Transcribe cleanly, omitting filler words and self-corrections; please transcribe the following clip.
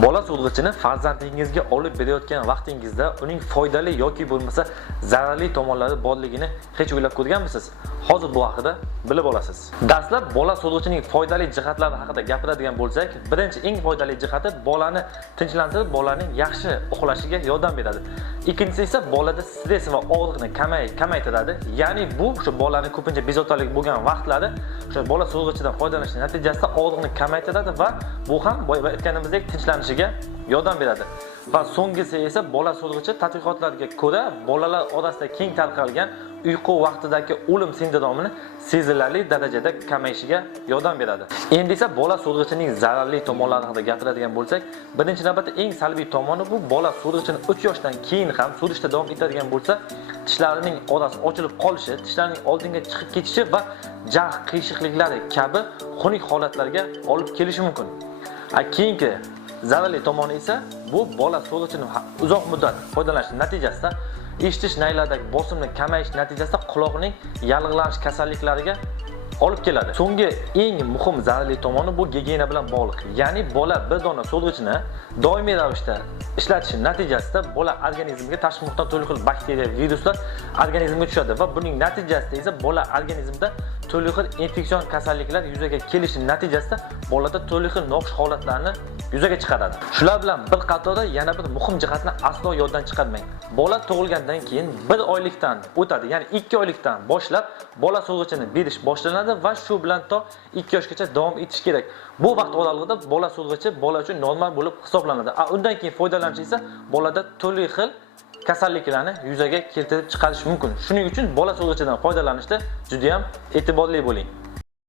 Bola so'zg'ichini farzandingizga olib berayotgan vaqtingizda uning foydali yoki bo'lmasa zararli tomonlari borligini hech o'ylab ko'rganmisiz? Hozir bu haqida bilib olasiz. Dastlab bola so'zg'ichining foydali jihatlari haqida gapiradigan bo'lsak, birinchi eng foydali jihati bolani tinchlantirib, bolaning yaxshi uxlashiga yordam beradi. Ikkinchisi esa bolada stress va og'riqni kamaytiradi. Ya'ni bu o'sha bolaning ko'pincha bezovtalik bo'lgan vaqtlari o'sha bola so'zg'ichidan foydalanish natijasida og'riqni kamaytiradi va bu ham boya aytganimizdek tinchlanishga yordam beradi. Va so'nggisi esa bola so'zg'ichi tadqiqotlarga ko'ra bolalar orasida keng tarqalgan uyqu vaqtidagi o'lim sindromini sezilarli darajada kamayishiga yordam beradi. Endi esa bola so'zg'ichining zararli tomonlari haqida gapiradigan bo'lsak, birinchi navbatda eng salbiy tomoni bu bola so'zg'ichini 3 yoshdan keyin ham so'rishda davom etadigan bo'lsa, tishlarining orasi ochilib qolishi, tishlarining oldinga chiqib ketishi va jag' qiyshiqliklari kabi xunuk holatlarga olib kelishi mumkin. Keyingi zararli tomoni esa bu bola so'zg'ichini uzoq muddat foydalanish natijasida eshitish naylaridagi bosimni kamayish natijasida quloqning yallig'lanish kasalliklariga olib keladi. So'nggi eng muhim zararli tomoni bu gigiyena bilan bog'liq. Ya'ni bola bir dona so'zg'ichni doimiy ravishda ishlatishi natijasida bola organizmiga tashqi muhitdan turli xil bakteriya, viruslar organizmga tushadi va buning natijasida esa bola organizmida turli xil infeksion kasalliklar yuzaga kelishi natijasida bolada turli xil noxush holatlarni yuzaga chiqaradi. Shular bilan bir qatorda yana bir muhim jihatni aslo yoddan chiqarmang. Bola tug'ilgandan keyin 1 oylikdan o'tadi, ya'ni 2 oylikdan boshlab bola so'zg'ichini berish boshlanadi va shu bilan to 2 yoshgacha davom etish kerak. Bu vaqt oralig'ida bola so'zg'ichi bola uchun normal bo'lib hisoblanadi. Undan keyin foydalanish esa bolada turli xil kasalliklarni yuzaga keltirib chiqarish mumkin. Shuning uchun bola so'zg'ichidan foydalanishda juda ham e'tiborli bo'ling.